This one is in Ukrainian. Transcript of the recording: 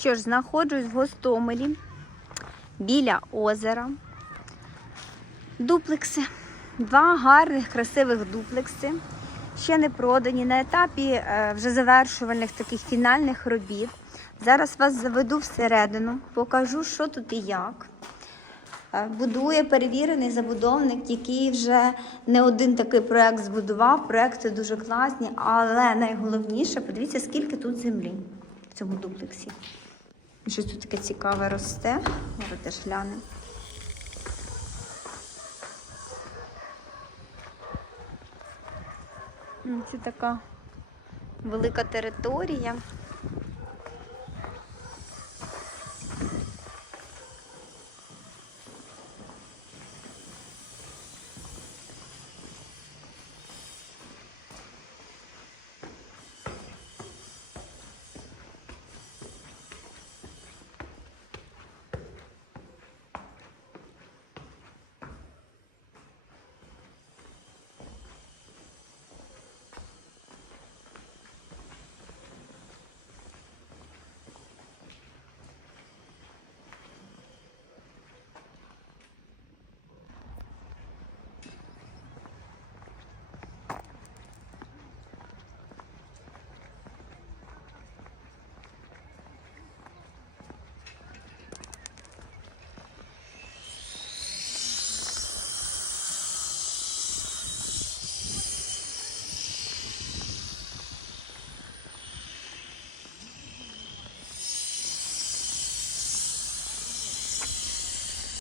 Що ж, знаходжусь в Гостомелі біля озера. Дуплекси. Два гарних, красивих дуплекси. Ще не продані на етапі е, вже завершувальних таких фінальних робіт. Зараз вас заведу всередину, покажу, що тут і як. Е, Будує перевірений забудовник, який вже не один такий проект збудував. Проекти дуже класні, але найголовніше, подивіться, скільки тут землі в цьому дуплексі. Щось тут таке цікаве росте. Зараз теж глянемо. Це така велика територія.